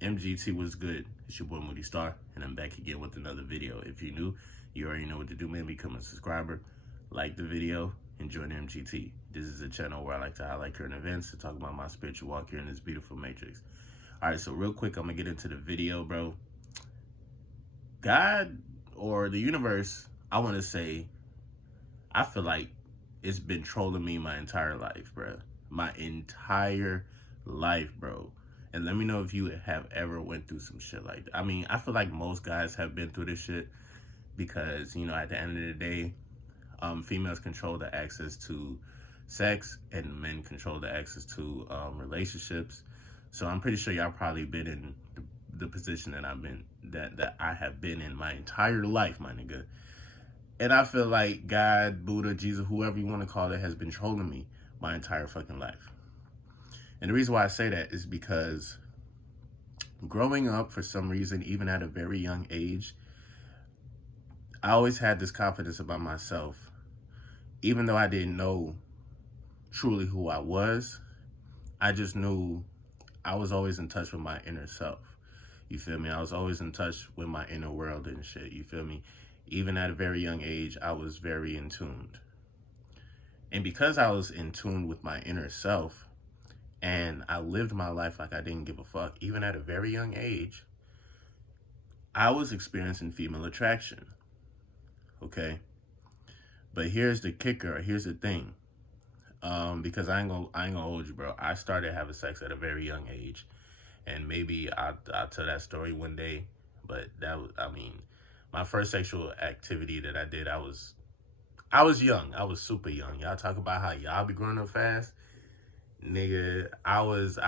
MGT was good. It's your boy Moody Starr, and I'm back again with another video. If you're new, you already know what to do, man. Become a subscriber, like the video, and join MGT. This is a channel where I like to highlight current events and talk about my spiritual walk here in this beautiful matrix. All right, so real quick, I'm gonna get into the video, bro. God or the universe, I want to say, I feel like it's been trolling me my entire life, bro. My entire life, bro. And let me know if you have ever went through some shit like that. I mean, I feel like most guys have been through this shit because, you know, at the end of the day, females control the access to sex and men control the access to relationships. So I'm pretty sure y'all probably been in the position that I have been in my entire life, my nigga. And I feel like God, Buddha, Jesus, whoever you want to call it, has been trolling me my entire fucking life. And the reason why I say that is because growing up, for some reason, even at a very young age, I always had this confidence about myself. Even though I didn't know truly who I was, I just knew I was always in touch with my inner self. You feel me? I was always in touch with my inner world and shit. You feel me? Even at a very young age, I was very in tune. And because I was in tune with my inner self, and I lived my life like I didn't give a fuck, even at a very young age, I was experiencing female attraction. Okay? But here's the kicker, here's the thing. Because I ain't gonna hold you, bro. I started having sex at a very young age. And maybe I'll tell that story one day. But that was, I mean, my first sexual activity that I did, I was young. I was super young. Y'all talk about how y'all be growing up fast. Nigga, I was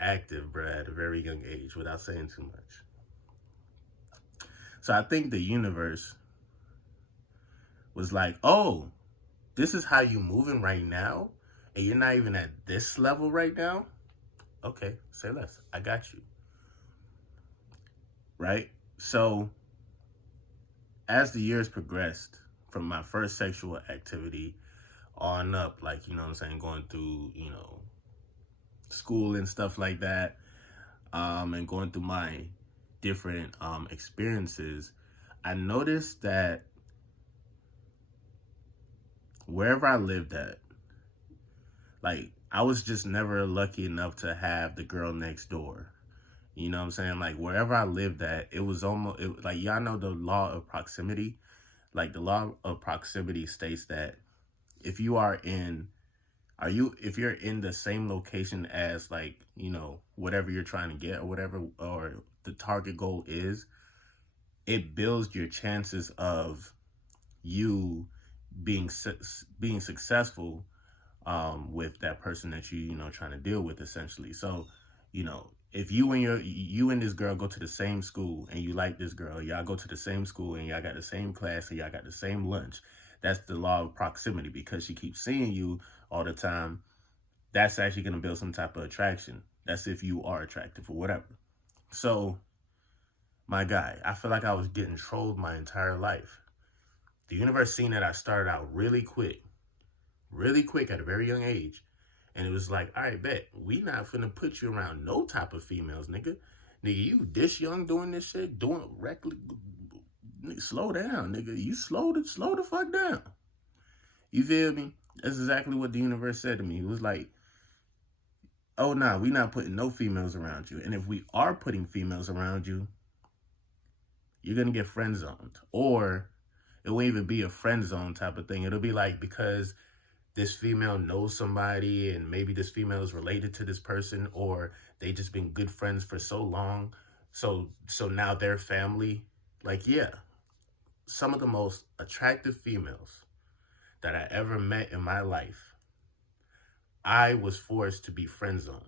active, bro, at a very young age without saying too much. So I think the universe was like, oh, this is how you moving right now? And you're not even at this level right now? Okay, say less. I got you. Right? So as the years progressed, from my first sexual activity on up, like, you know what I'm saying, going through, you know, school and stuff like that, and going through my different experiences, I noticed that wherever I lived at, like, I was just never lucky enough to have the girl next door. You know what I'm saying? Like, wherever I lived at, it was almost, like, y'all know the law of proximity? Like, the law of proximity states that if you are in, if you're in the same location as, like, you know, whatever you're trying to get or whatever, or the target goal is, it builds your chances of you being successful with that person that you know, trying to deal with, essentially. So, you know, if you and this girl go to the same school and you like this girl, y'all go to the same school and y'all got the same class and y'all got the same lunch, that's the law of proximity. Because she keeps seeing you all the time, that's actually going to build some type of attraction. That's if you are attractive or whatever. So, my guy, I feel like I was getting trolled my entire life. The universe seen that I started out really quick at a very young age. And it was like, all right, bet, we not finna put you around no type of females, nigga. Nigga, you this young doing this shit, doing reckless. Nigga, slow down, nigga. You slow the fuck down. You feel me? That's exactly what the universe said to me. It was like, oh, nah, we not putting no females around you. And if we are putting females around you, you're gonna get friend zoned. Or it won't even be a friend zone type of thing. It'll be like, because this female knows somebody and maybe this female is related to this person, or they just been good friends for so long. So now they're family. Like, yeah, some of the most attractive females that I ever met in my life, I was forced to be friend zoned.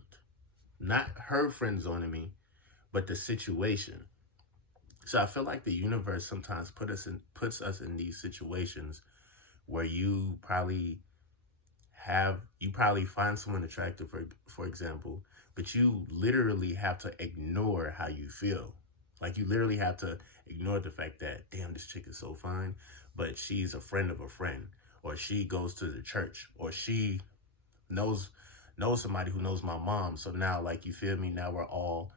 Not her friend zoning me, but the situation. So I feel like the universe sometimes puts us in these situations where you probably find someone attractive, for example, but you literally have to ignore how you feel. Like, you literally have to ignore the fact that, damn, this chick is so fine, but she's a friend of a friend, or she goes to the church, or she knows somebody who knows my mom. So now, like, you feel me? Now we're all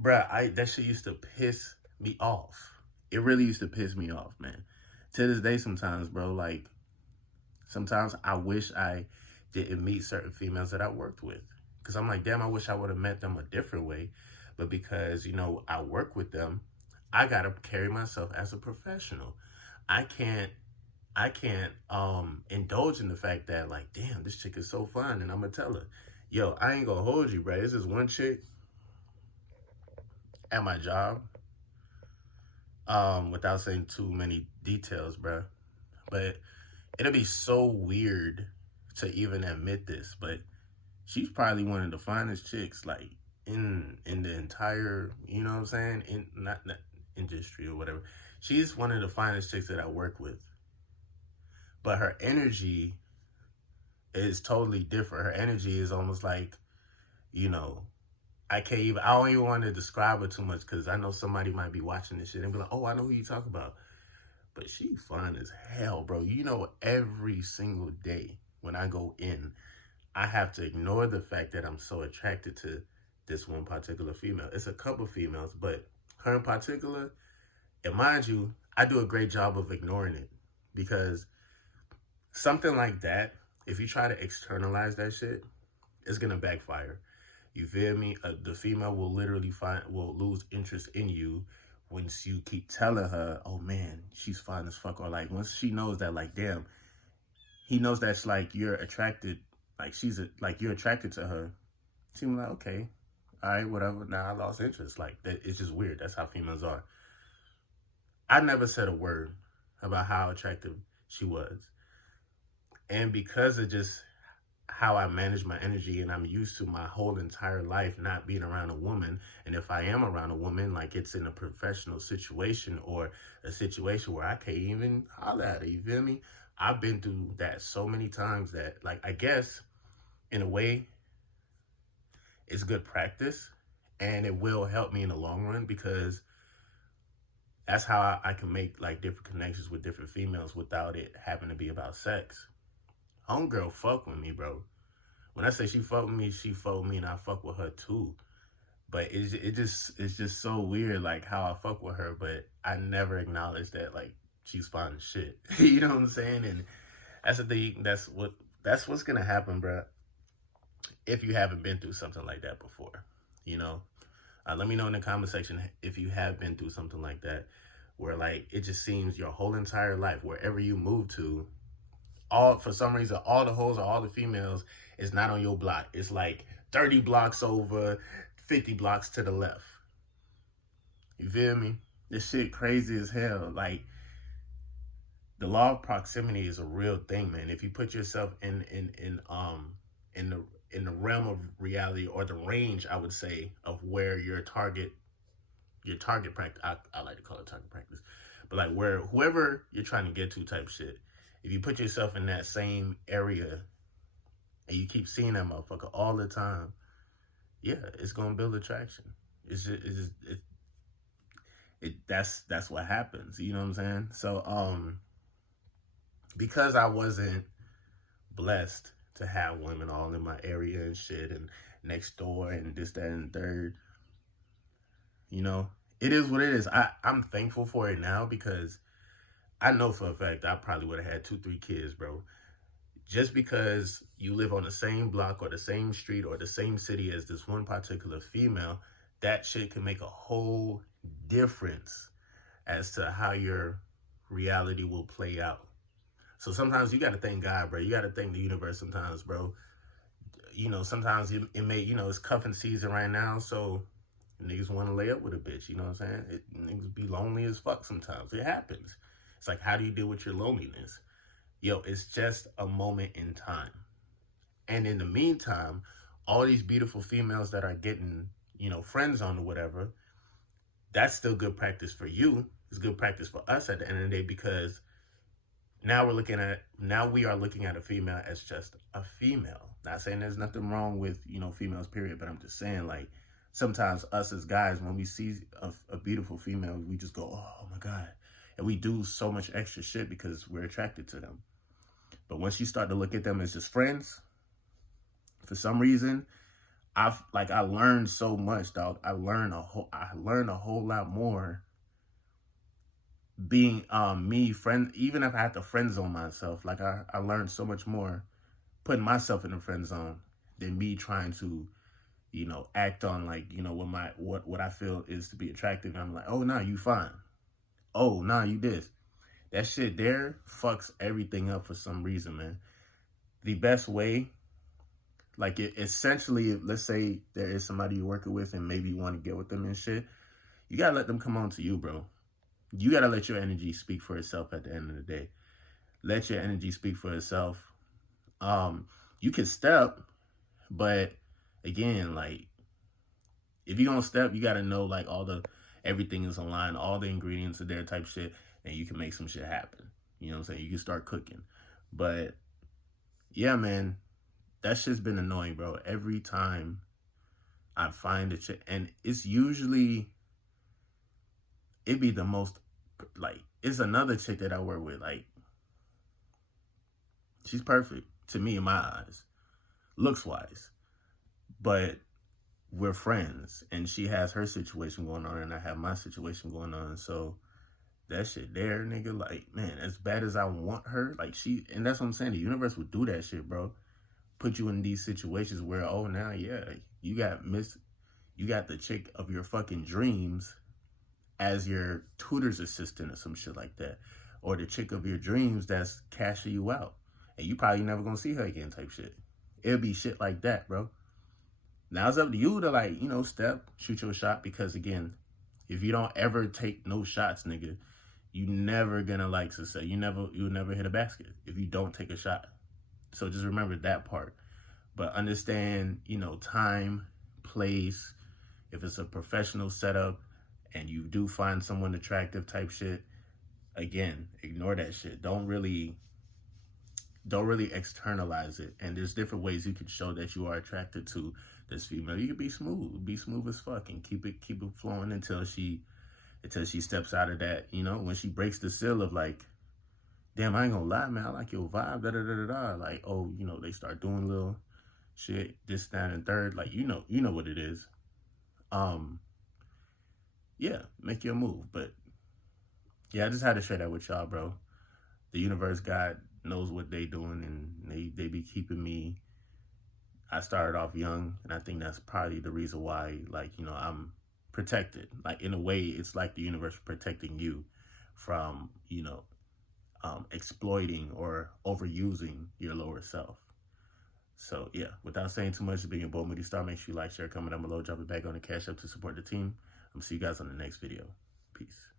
bruh, that shit used to piss me off. It really used to piss me off, man. To this day, sometimes, bro, like, sometimes I wish I didn't meet certain females that I worked with. Because I'm like, damn, I wish I would have met them a different way. But because, I work with them, I got to carry myself as a professional. I can't indulge in the fact that, like, damn, this chick is so fun, and I'm gonna tell her, yo, I ain't gonna hold you, bro. This is one chick at my job, without saying too many details, bro. But it'll be so weird to even admit this, but she's probably one of the finest chicks, like, in the entire, you know what I'm saying, in not industry or whatever. She's one of the finest chicks that I work with, but her energy is totally different. Her energy is almost like, you know, I don't even want to describe her too much because I know somebody might be watching this shit and be like, oh, I know who you talk about. But she fun as hell, bro. Every single day when I go in, I have to ignore the fact that I'm so attracted to this one particular female. It's a couple females, but her in particular, and mind you, I do a great job of ignoring it because something like that, if you try to externalize that shit, it's gonna backfire. You feel me? The female will literally will lose interest in you once you keep telling her, oh man, she's fine as fuck. Or like once she knows that, like, damn, he knows that's like you're attracted, like like you're attracted to her. She's like, okay, all right, whatever. Now I lost interest. Like that, it's just weird. That's how females are. I never said a word about how attractive she was. And because of just how I manage my energy, and I'm used to my whole entire life not being around a woman. And if I am around a woman, like it's in a professional situation or a situation where I can't even holler at her, you feel me? I've been through that so many times that, like, I guess in a way it's good practice and it will help me in the long run because that's how I can make like different connections with different females without it having to be about sex. Homegirl fuck with me, bro. When I say she fuck with me, she fuck with me and I fuck with her too. But it's just so weird, like how I fuck with her, but I never acknowledge that like she's fine as shit. You know what I'm saying? And that's the thing. That's what's gonna happen, bro. If you haven't been through something like that before, you know. Let me know in the comment section if you have been through something like that, where like it just seems your whole entire life, wherever you move to, for some reason, all the hoes or all the females is not on your block. It's like 30 blocks over, 50 blocks to the left. You feel me? This shit crazy as hell. Like, the law of proximity is a real thing, man. If you put yourself in the realm of reality, or the range, I would say, of where your target practice, I like to call it target practice, but like where whoever you're trying to get to type shit, if you put yourself in that same area and you keep seeing that motherfucker all the time, yeah, it's gonna build attraction. That's what happens. You know what I'm saying? So because I wasn't blessed to have women all in my area and shit and next door and this, that, and third, it is what it is. I'm thankful for it now because I know for a fact I probably would have had 2, 3 kids, bro. Just because you live on the same block or the same street or the same city as this one particular female, that shit can make a whole difference as to how your reality will play out. So sometimes you got to thank God, bro. You got to thank the universe sometimes, bro. Sometimes it may, it's cuffing season right now, so niggas want to lay up with a bitch, you know what I'm saying? Niggas be lonely as fuck sometimes. It happens. It's like, how do you deal with your loneliness? Yo, it's just a moment in time. And in the meantime, all these beautiful females that are getting, friends on or whatever, that's still good practice for you. It's good practice for us at the end of the day because now we are looking at a female as just a female. Not saying there's nothing wrong with, females, period, but I'm just saying, like, sometimes us as guys, when we see a beautiful female, we just go, oh my God. And we do so much extra shit because we're attracted to them. But once you start to look at them as just friends, for some reason, I learned so much, dog. I learned a whole lot more being me friend, even if I had to friend zone myself. Like I learned so much more putting myself in the friend zone than me trying to, act on like, what I feel is to be attractive. And I'm like, oh, nah, you fine. Oh, nah, you this. That shit there fucks everything up for some reason, man. The best way, like essentially, let's say there is somebody you're working with and maybe you want to get with them and shit, you gotta let them come on to you, bro. You gotta let your energy speak for itself at the end of the day. Let your energy speak for itself. Um, you can step, but again, like if you're gonna step, you gotta know like everything is online, all the ingredients are there type shit, and you can make some shit happen. You know what I'm saying? You can start cooking. But yeah, man, that shit's been annoying, bro. Every time I find a chick, and it's usually it be the most like it's another chick that I work with. Like she's perfect to me in my eyes, looks wise, but we're friends, and she has her situation going on, and I have my situation going on. So that shit there, nigga, like man, as bad as I want her, like and that's what I'm saying. The universe would do that shit, bro. Put you in these situations where, oh, now, yeah, you got the chick of your fucking dreams as your tutor's assistant or some shit like that. Or the chick of your dreams that's cashing you out. And you probably never gonna see her again type shit. It'll be shit like that, bro. Now it's up to you to like, step, shoot your shot, because again, if you don't ever take no shots, nigga, you never gonna like success. You'll never hit a basket if you don't take a shot. So just remember that part. But understand, time, place, if it's a professional setup and you do find someone attractive type shit, again, ignore that shit. Don't really externalize it. And there's different ways you can show that you are attracted to this female. You can be smooth as fuck, and keep it flowing until she steps out of that, when she breaks the seal of like, damn, I ain't gonna lie, man, I like your vibe, da da da da da. Like, oh, they start doing little shit, this, that, and third. Like, you know what it is. Yeah, make your move. But yeah, I just had to share that with y'all, bro. The universe, God knows what they doing, and they be keeping me. I started off young, and I think that's probably the reason why, like, I'm protected. Like, in a way, it's like the universe protecting you from, exploiting or overusing your lower self. So yeah, without saying too much, being your boy Moody Starr, make sure you like, share, comment down below, drop it back on the cash up to support the team. I'm gonna see you guys on the next video. Peace.